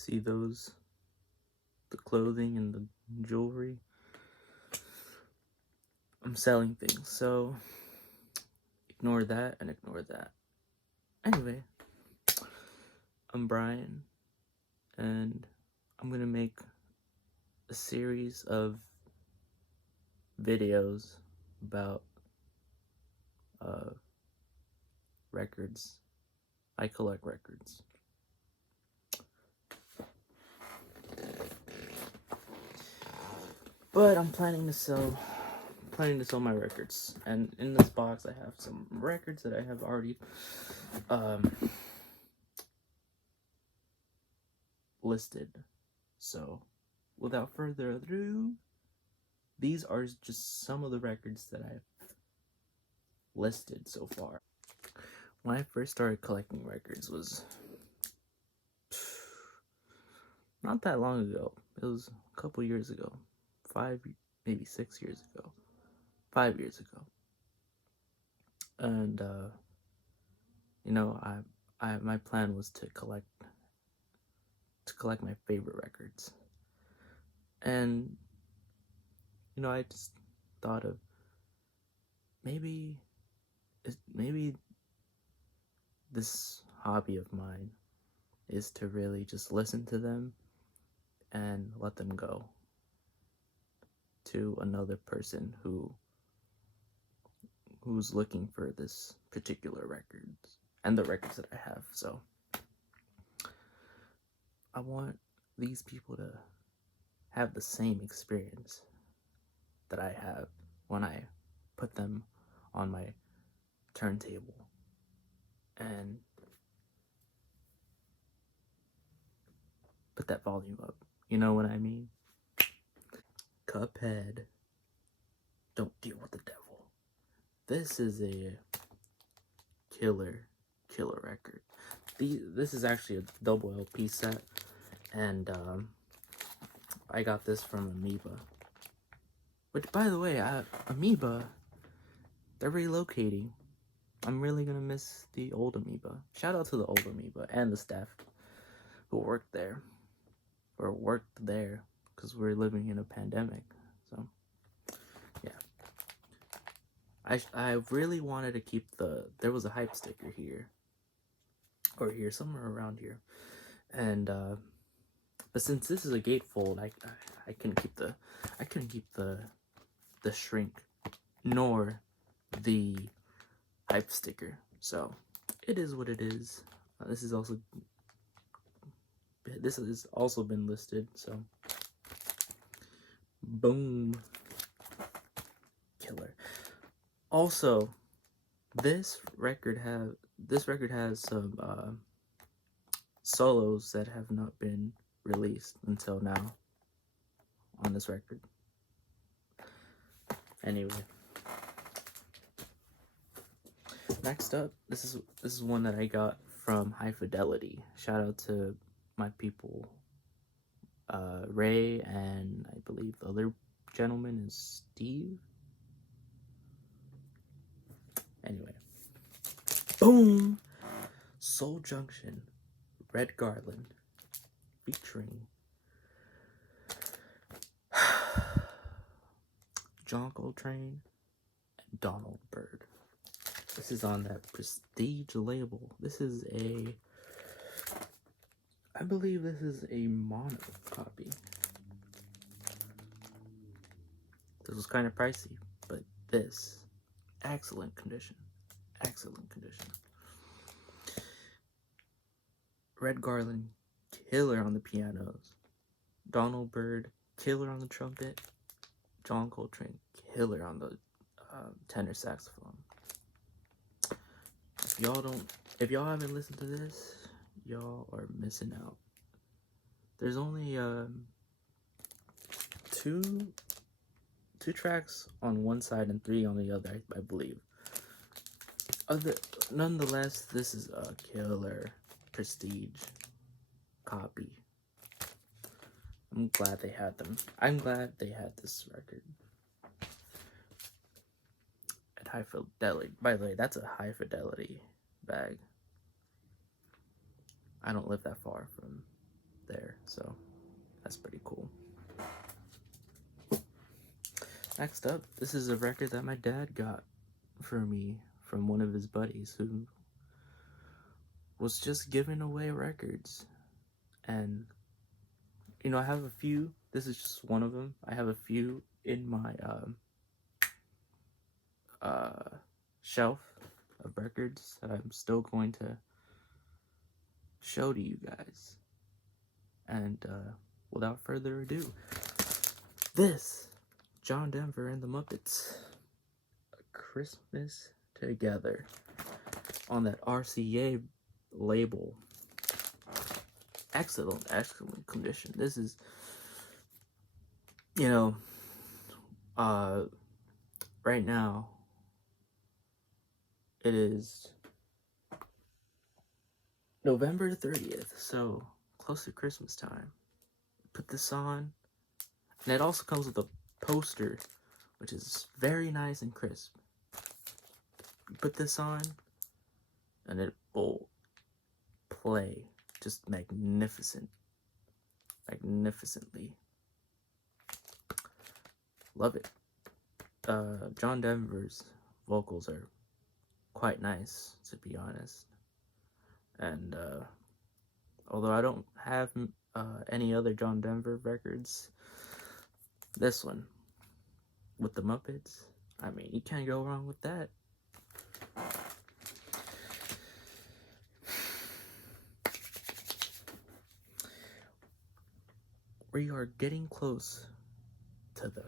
See those? The clothing and the jewelry. I'm selling things, so ignore that and ignore that. Anyway, I'm Brian, and I'm gonna make a series of videos about records. I collect records. But I'm planning to sell my records, and in this box I have some records that I have already listed. So without further ado, these are just some of the records that I've listed so far. When I first started collecting records was not that long ago. It was a couple years ago. maybe 6 years ago. 5 years ago. And my plan was to collect my favorite records. And I just thought of maybe this hobby of mine is to really just listen to them and let them go to another person who's looking for this particular record and the records that I have. So I want these people to have the same experience that I have when I put them on my turntable and put that volume up. You know what I mean? Cuphead. Don't deal with the devil. This is a killer record. This is actually a double LP set, and I got this from Amoeba. Which, by the way, Amoeba, they're relocating. I'm really gonna miss the old Amoeba. Shout out to the old Amoeba and the staff who worked there, because we're living in a pandemic. So, yeah. I really wanted to keep there was a hype sticker here, or here, somewhere around here, and but since this is a gatefold, I couldn't keep the shrink nor the hype sticker. So it is what it is. This has also been listed. So boom, killer. Also, this record has some solos that have not been released until now on this record. Anyway, next up, this is one that I got from High Fidelity. Shout out to my people, Ray, and I believe the other gentleman is Steve. Anyway, boom, Soul Junction, Red Garland, featuring John Coltrane and Donald Byrd. This is on that Prestige label. I believe this is a mono copy. This was kind of pricey, but this, excellent condition. Red Garland, killer on the pianos. Donald Byrd, killer on the trumpet. John Coltrane, killer on the tenor saxophone. If y'all haven't listened to this, y'all are missing out. There's only two tracks on one side and 3 on the other, I believe. Nonetheless, this is a killer Prestige copy. I'm glad they had them. I'm glad they had this record at High Fidelity. By the way, that's a High Fidelity bag. I don't live that far from there, so that's pretty cool. Next up, this is a record that my dad got for me from one of his buddies who was just giving away records. And you know, I have a few. This is just one of them. I have a few in my shelf of records that I'm still going to show to you guys. And without further ado, this John Denver and the Muppets, A Christmas Together, on that RCA label. Excellent condition. This is, you know, right now it is November 30th, so close to Christmas time. Put this on, and it also comes with a poster, which is very nice and crisp. Put this on, and it will play just magnificently. Love it. John Denver's vocals are quite nice, to be honest. And although I don't have any other John Denver records, this one with the Muppets, I mean, you can't go wrong with that. We are getting close to the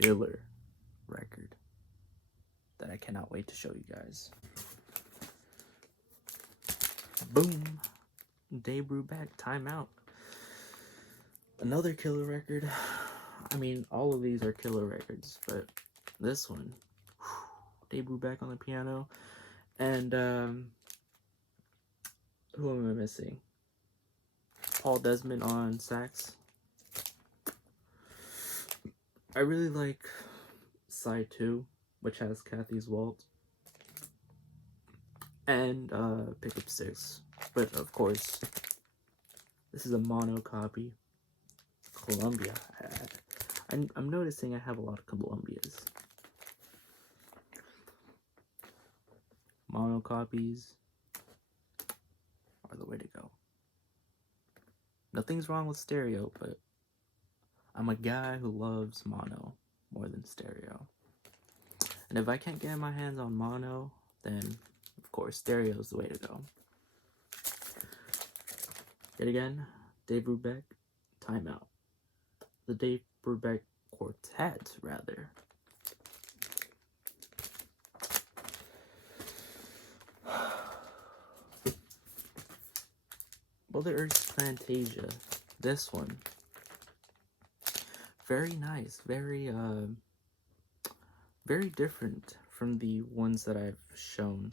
killer record that I cannot wait to show you guys. Boom! Dave Brubeck, Time Out. Another killer record. I mean, all of these are killer records, but this one, Dave Brubeck on the piano, and who am I missing? Paul Desmond on sax. I really like side 2, which has Kathy's Waltz, and Pickup 6, but of course, this is a mono copy. Columbia. I'm noticing I have a lot of Columbias. Mono copies are the way to go. Nothing's wrong with stereo, but I'm a guy who loves mono more than stereo. And if I can't get my hands on mono, then of course stereo is the way to go. Yet again, Dave Brubeck, Time Out. The Dave Brubeck Quartet, rather. Brother Earth's Fantasia. This one. Very nice. Very different from the ones that I've shown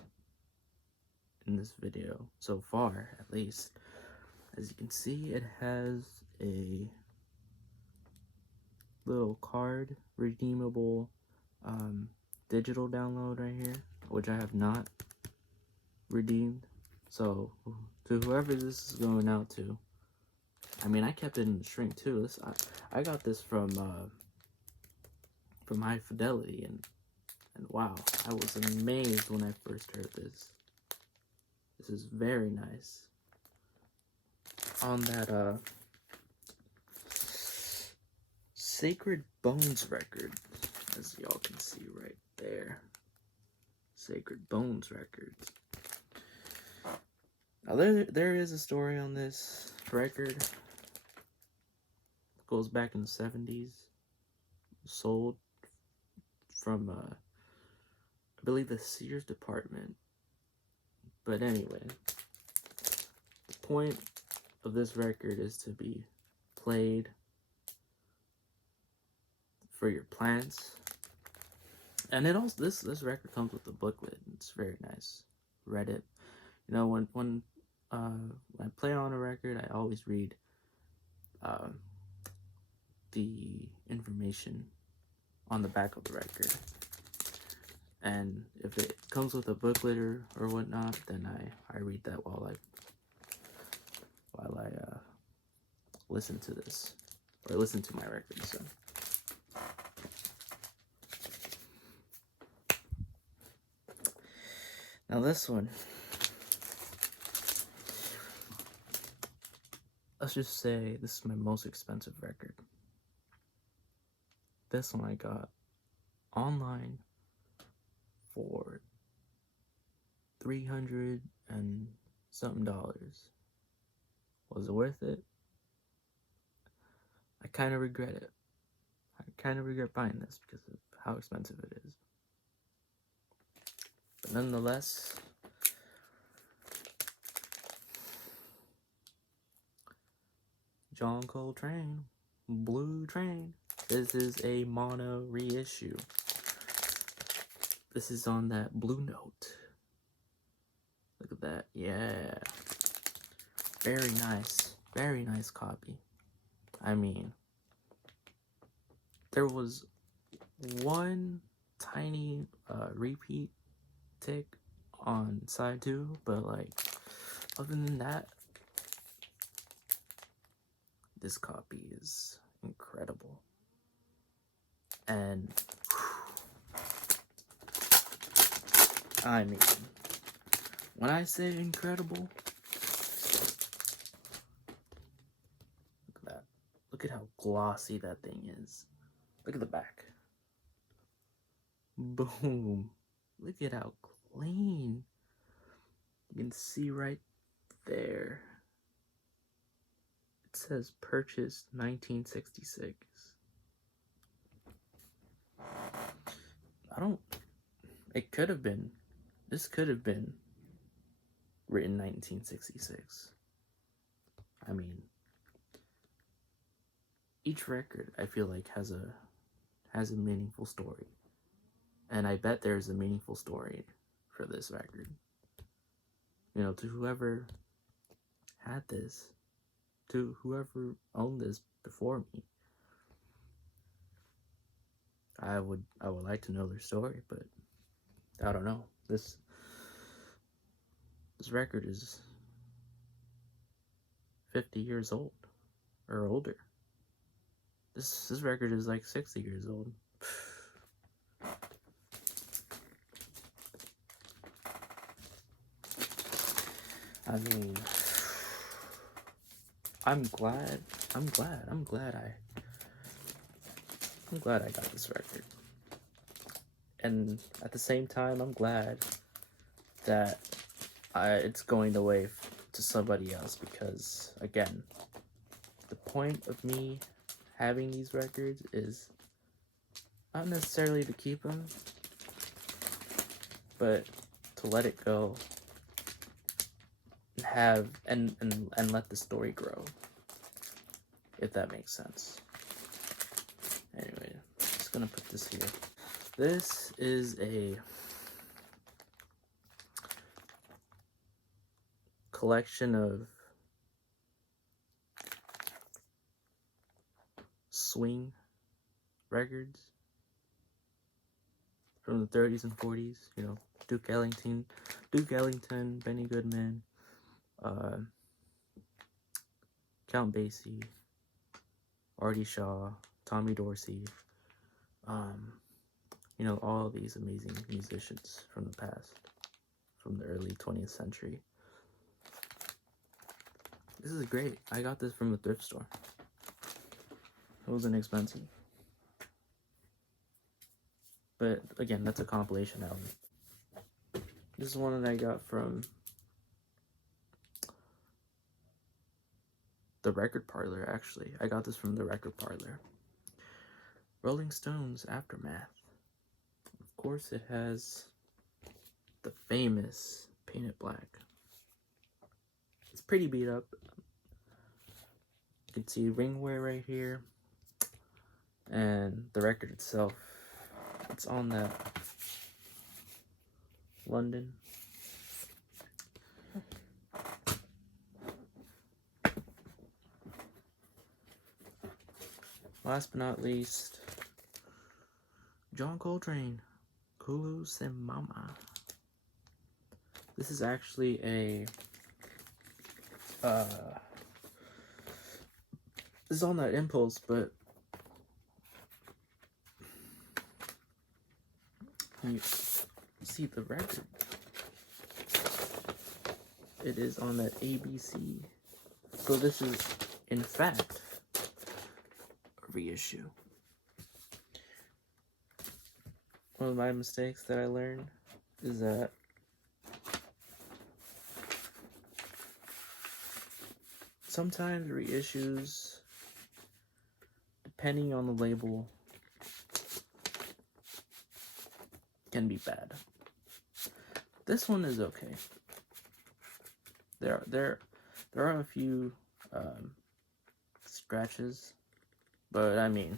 in this video so far, at least. As you can see, it has a little card, redeemable digital download right here, which I have not redeemed. So to whoever this is going out to, I mean, I kept it in the shrink too. I got this from High Fidelity, and wow, I was amazed when I first heard this. This is very nice. On that Sacred Bones record, as y'all can see right there. Sacred Bones records. Now there is a story on this record. It goes back in the 70s. Sold from I believe the Sears department. But anyway, the point of this record is to be played for your plants. And it also this record comes with a booklet. It's very nice. Read it. You know, when I play on a record, I always read the information on the back of the record. And if it comes with a booklet or whatnot, then I read that while I listen to this, or listen to my record. So now this one, let's just say this is my most expensive record. This one I got online for $300 and something. Was it worth it? I kind of regret it. I kind of regret buying this because of how expensive it is. But nonetheless, John Coltrane, Blue Train. This is a mono reissue. This is on that Blue Note. Look at that. Yeah. Very nice. Very nice copy. I mean, there was one tiny repeat tick on side 2, but like, other than that, this copy is incredible. And I mean, when I say incredible, look at that. Look at how glossy that thing is. Look at the back. Boom. Look at how clean. You can see right there. It says purchased 1966. It could have been, this could have been written 1966. I mean, each record I feel like has a meaningful story. And I bet there's a meaningful story for this record. You know, to whoever had this, to whoever owned this before me, I would like to know their story, but I don't know. This record is 50 years old or older. This record is like 60 years old. I mean, I'm glad I got this record. And at the same time, I'm glad that it's going away to somebody else, because again, the point of me having these records is not necessarily to keep them, but to let it go and have and let the story grow, if that makes sense. Anyway, I'm just gonna put this here. This is a collection of swing records from the 30s and 40s. You know, Duke Ellington, Benny Goodman, Count Basie, Artie Shaw, Tommy Dorsey, you know, all these amazing musicians from the past, from the early 20th century. This is great. I got this from a thrift store. It wasn't expensive. But again, that's a compilation album. This is one that I got from the Record Parlor, actually. I got this from the Record Parlor. Rolling Stones Aftermath. Of course, it has the famous Painted Black. It's pretty beat up. You can see ring wear right here. And the record itself, it's on that London. Last but not least, John Coltrane, Kulu Se Mama. This is actually a This is on that impulse, but you see the record. It is on that ABC. So this is, in fact, a reissue. One of my mistakes that I learned is that sometimes reissues, depending on the label, can be bad. This one is okay. There are a few scratches, but I mean,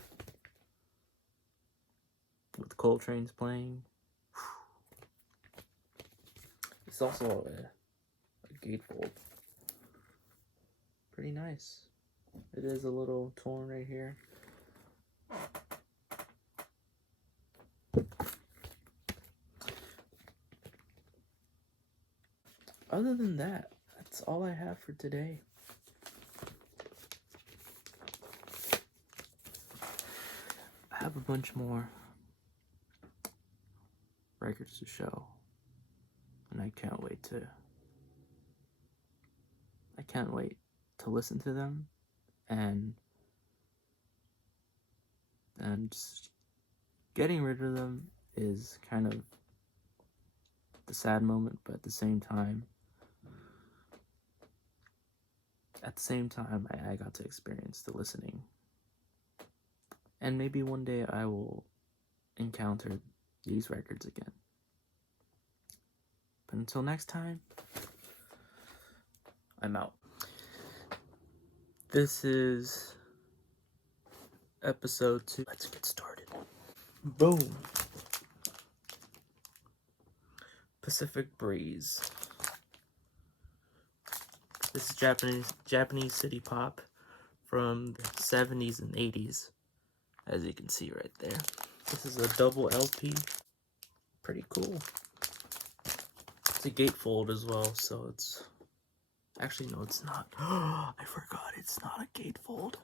with Coltrane's playing, it's also a gatefold. Pretty nice. It is a little torn right here. Other than that, that's all I have for today. I have a bunch more records to show, and I can't wait to listen to them, and just getting rid of them is kind of the sad moment, but at the same time I got to experience the listening, and maybe one day I will encounter these records again. But until next time, I'm out. This is episode 2. Let's get started. Boom. Pacific Breeze. This is Japanese city pop from the 70s and 80s, as you can see right there. This is a double LP. Pretty cool. It's a gatefold as well, so it's... Actually, no, it's not. I forgot, it's not a gatefold.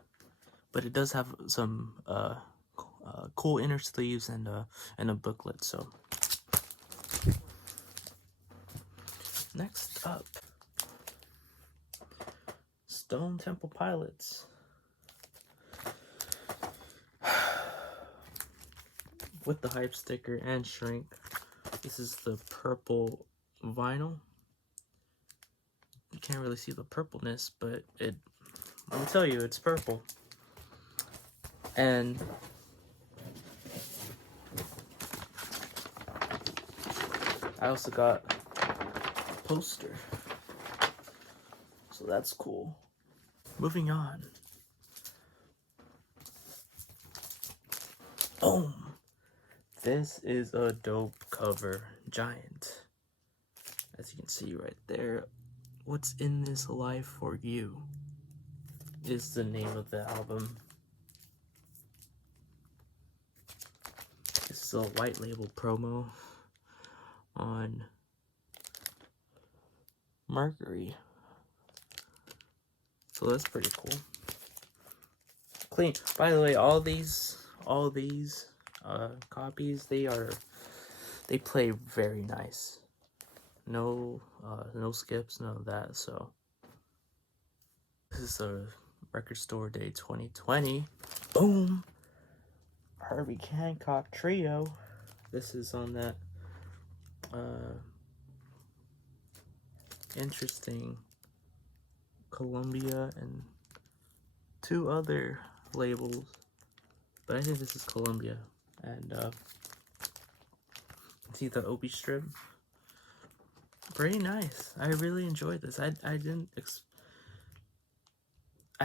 But it does have some cool inner sleeves and a booklet, so... Next up, Stone Temple Pilots. With the hype sticker and shrink. This is the purple vinyl. You can't really see the purpleness, but let me tell you, it's purple. And I also got a poster, so that's cool. Moving on. Boom! This is a dope cover, Giant. As you can see right there, What's in This Life for You is the name of the album. This is a white label promo on Mercury. So that's pretty cool. Clean. By the way, all these copies, they play very nice. No skips, none of that. So this is a Record Store Day 2020. Boom. Herbie Hancock Trio. This is on that interesting Columbia and 2 other labels, but I think this is Columbia. And see the Opie strip, pretty nice. I really enjoyed this. I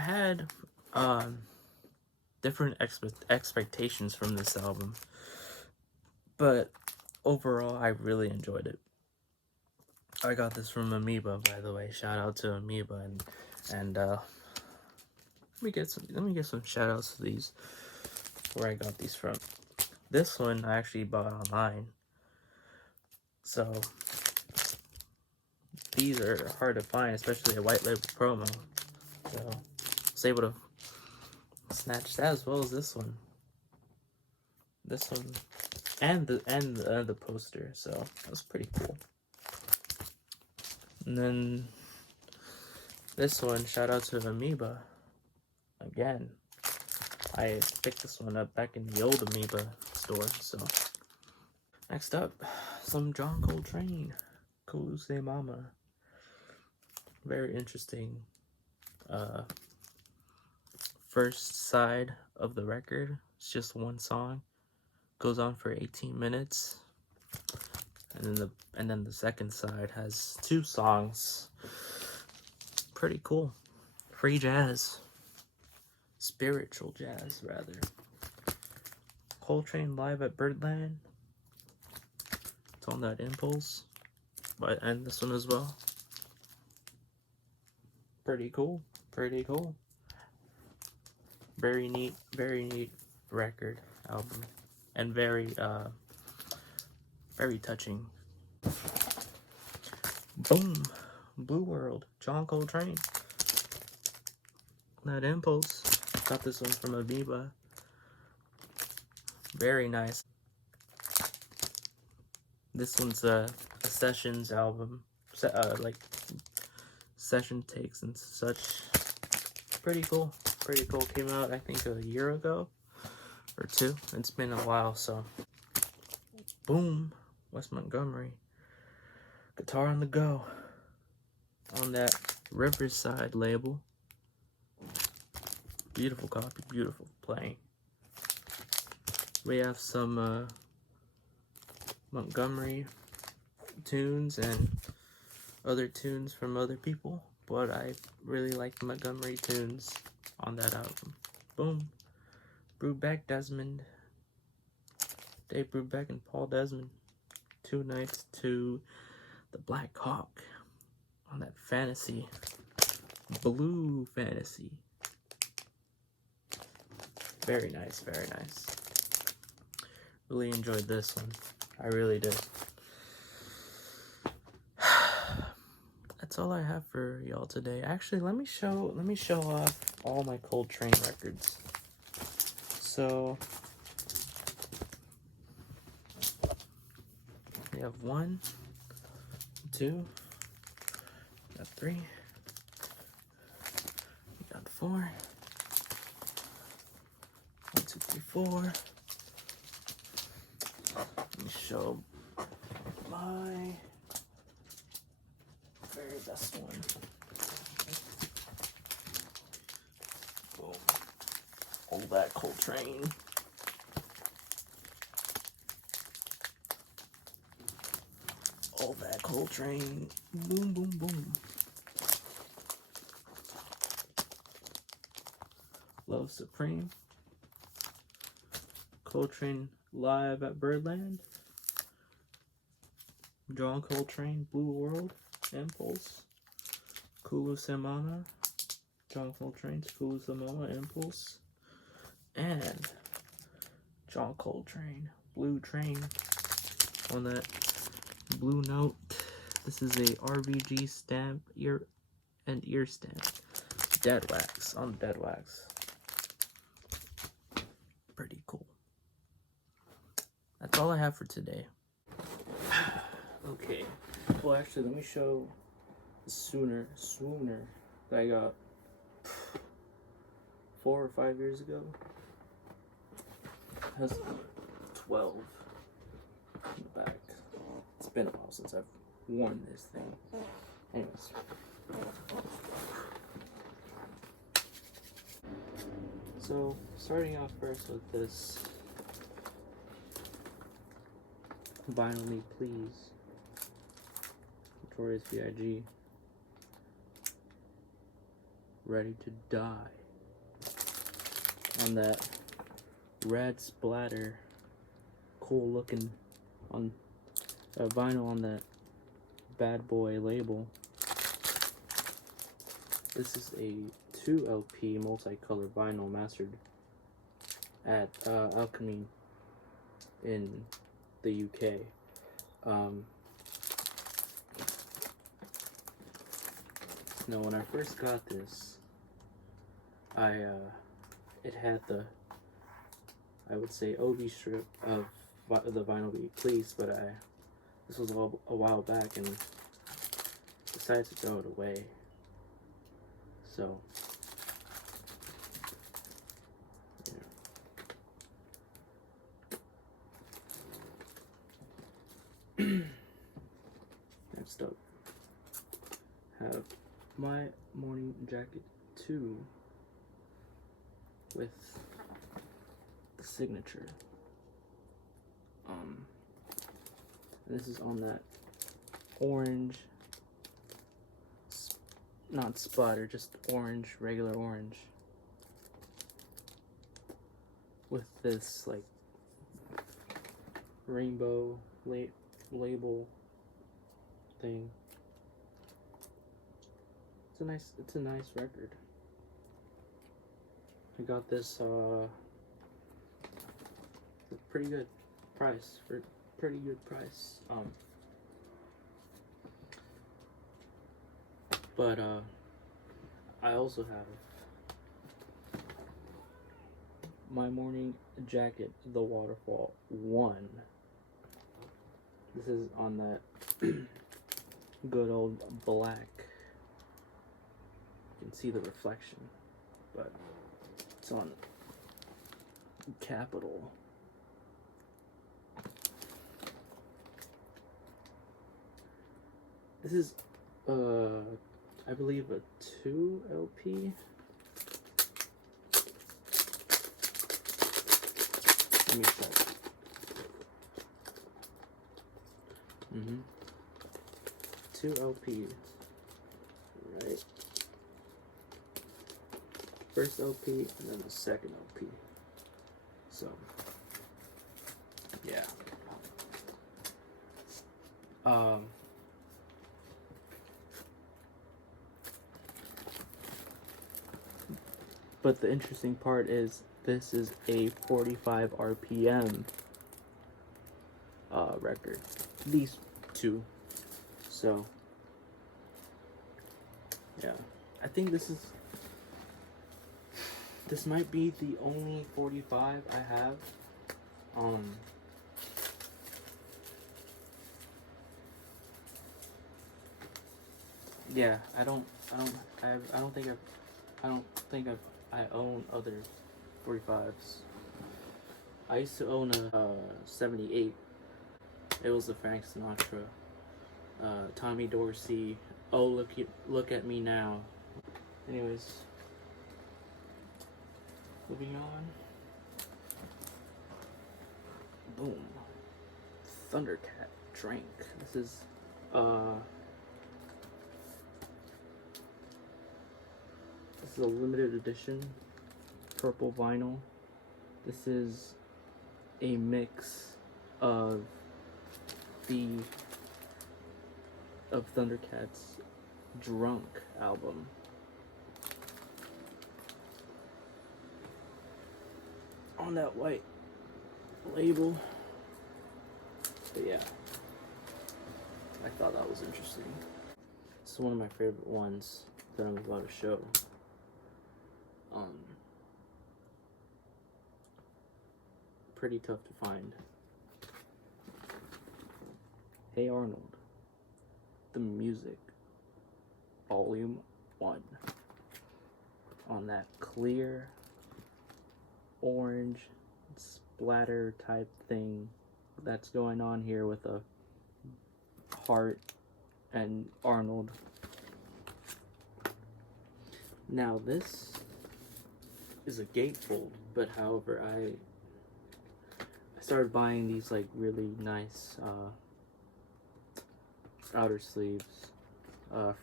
had different expectations from this album, but overall I really enjoyed it. I got this from Amoeba, by the way. Shout out to Amoeba, and let me get some shout outs to these, where I got these from. This one I actually bought online, so these are hard to find, especially a white label promo. So I was able to snatched that as well as this one. This one, and the poster. So that was pretty cool. And then this one, shout out to Amoeba. Again, I picked this one up back in the old Amoeba store. So next up, some John Coltrane, Kulu Mama. Very interesting. First side of the record, it's just one song, goes on for 18 minutes, and then the second side has 2 songs. Pretty cool. Free jazz, spiritual jazz rather. Coltrane live at Birdland. It's on that Impulse, and this one as well. Pretty cool. Pretty cool. Very neat record, album, and very touching. Boom, Blue World, John Coltrane. That Impulse, got this one from Amoeba. Very nice. This one's a sessions album, like session takes and such. Pretty cool. Pretty cool. Came out I think a year ago or 2. It's been a while. So boom, Wes Montgomery, Guitar on the Go, on that Riverside label. Beautiful copy, beautiful playing. We have some Montgomery tunes and other tunes from other people, but I really like the Montgomery tunes on that album. Boom. Brubeck, Desmond. Dave Brubeck and Paul Desmond. 2 nights to the Black Hawk on that Fantasy. Blue Fantasy. Very nice, very nice. Really enjoyed this one. I really did. That's all I have for y'all today. Actually, let me show off all my Coltrane records. So we have 1, 2, got 3, got 4, 1, 2, 3, 4. Let me show my very best one. Boom. All that Coltrane. All that Coltrane. Boom, boom, boom. Love Supreme. Coltrane live at Birdland. John Coltrane, Blue World, Impulse. Kulu Mama. John Coltrane's Kulu Mama, Impulse. And John Coltrane, Blue Train, on that Blue Note. This is a RBG stamp, ear stamp. Dead wax, on dead wax. Pretty cool. That's all I have for today. Okay, well actually let me show the Swooner that I got 4 or 5 years ago. It has 12 in the back. It's been a while since I've worn this thing. Anyways. So, starting off first with this Vinyl Me Please, Notorious B.I.G. Ready to Die, on that red splatter, cool looking on vinyl on that Bad Boy label. This is a 2 LP multicolor vinyl mastered at Alchemy in the UK. Now when I first got this, I it had the, I would say, OB strip of the Vinyl Beat Please, but this was a while back and decided to throw it away. So, yeah. Next up, have My Morning Jacket 2 with the signature. This is on that orange, not sputter, just orange, regular orange, with this like rainbow label thing. It's a nice record. I got this for pretty good price. But I also have My Morning Jacket, The Waterfall 1. This is on that good old black. You can see the reflection, but it's on Capital. This is, I believe a 2 LP. Let me check. 2 LPs, right? First LP and then the second LP. So, yeah. But the interesting part is this is a 45 RPM record. These two. So, yeah. I think this might be the only 45 I have. Yeah, I don't think I own other 45s. I used to own a 78. It was the Frank Sinatra, Tommy Dorsey. Oh, look at me now. Anyways, moving on. Boom. Thundercat Drink. This is a limited edition purple vinyl. This is a mix of Thundercat's Drunk album. On that white label. But yeah, I thought that was interesting. It's one of my favorite ones that I'm about to show. Pretty tough to find. Hey Arnold, The Music, Volume 1. On that clear orange splatter type thing that's going on here with a heart and Arnold. Now this is a gatefold, but however I started buying these like really nice outer sleeves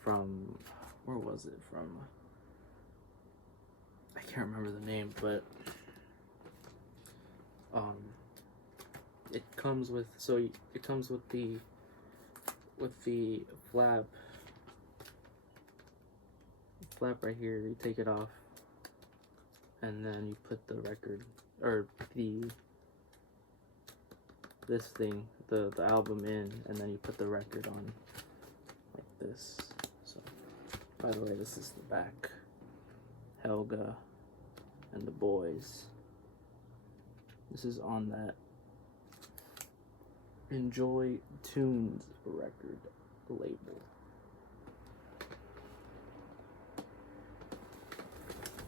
from, where was it from? I can't remember the name, but it comes with the flap right here. You take it off and then you put the record, or this thing, the album in, and then you put the record on like this. So, by the way, this is the back. Helga and the Boys. This is on that Enjoy Tunes record label.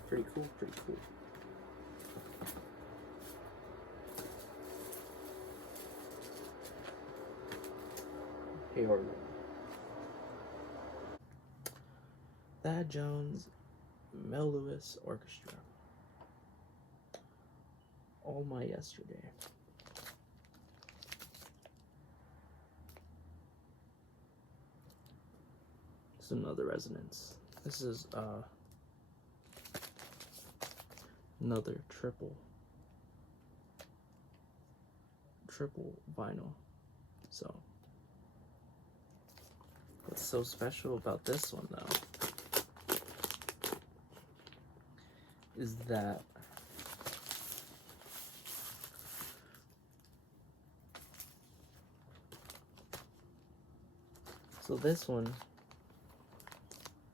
Pretty cool, pretty cool. Hey Arnold. Thad Jones, Mel Lewis Orchestra. All My Yesterday. This is another Resonance. This is another triple vinyl. So what's so special about this one though is that this one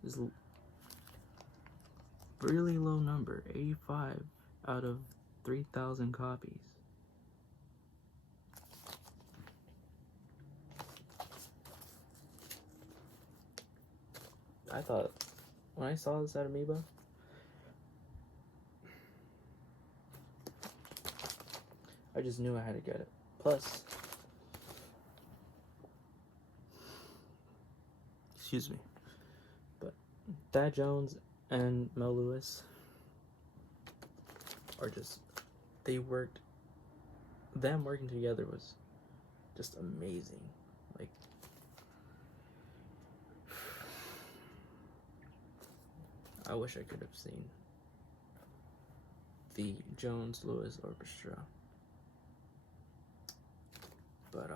is really low number, 85 out of 3,000 copies. I thought, when I saw this at Amoeba, I just knew I had to get it. Plus, excuse me, but Thad Jones and Mel Lewis are just, them working together was just amazing. Like, I wish I could have seen the Jones Lewis Orchestra, but